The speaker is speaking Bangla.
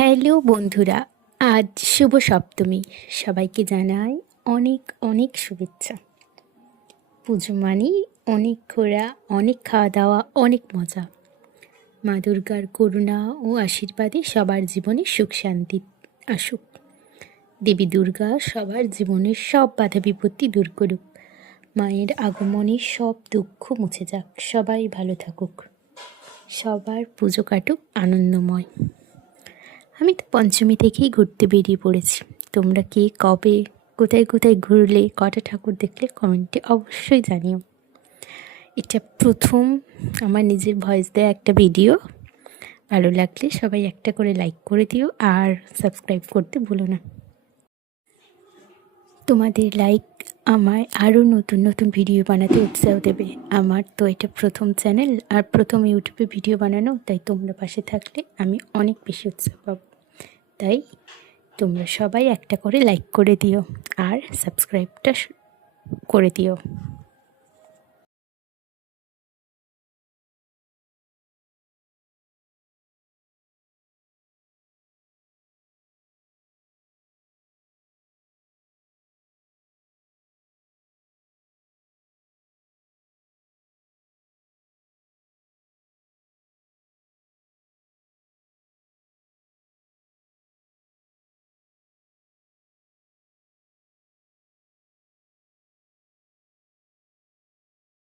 হ্যালো বন্ধুরা, আজ শুভ সপ্তমী। সবাইকে জানাই অনেক অনেক শুভেচ্ছা। পুজো মানেই অনেক ঘোরা, অনেক খাওয়া দাওয়া, অনেক মজা। মা দুর্গার করুণা ও আশীর্বাদে সবার জীবনে সুখ শান্তি আসুক। দেবী দুর্গা সবার জীবনের সব বাধা বিপত্তি দূর করুক। মায়ের আগমনে সব দুঃখ মুছে যাক। সবাই ভালো থাকুক, সবার পুজো কাটুক আনন্দময়। আমি তো পঞ্চমী থেকেই ঘুরতে বেরিয়ে পড়েছি। তোমরা কে কবে কোথায় কোথায় ঘুরলে, কটা ঠাকুর দেখলে কমেন্টে অবশ্যই জানিও। এটা প্রথম আমার নিজের ভয়েস দেওয়া একটা ভিডিও। ভালো লাগলে সবাই একটা করে লাইক করে দিও আর সাবস্ক্রাইব করতে ভুলো না। তোমাদের লাইক আমায় আরও নতুন নতুন ভিডিও বানাতে উৎসাহ দেবে। আমার তো এটা প্রথম চ্যানেল আর প্রথম ইউটিউবে ভিডিও বানানো, তাই তোমরা পাশে থাকলে আমি অনেক বেশি উৎসাহ পাবো। তাই তোমরা সবাই একটা করে লাইক করে দিও আর সাবস্ক্রাইবটা করে দিও।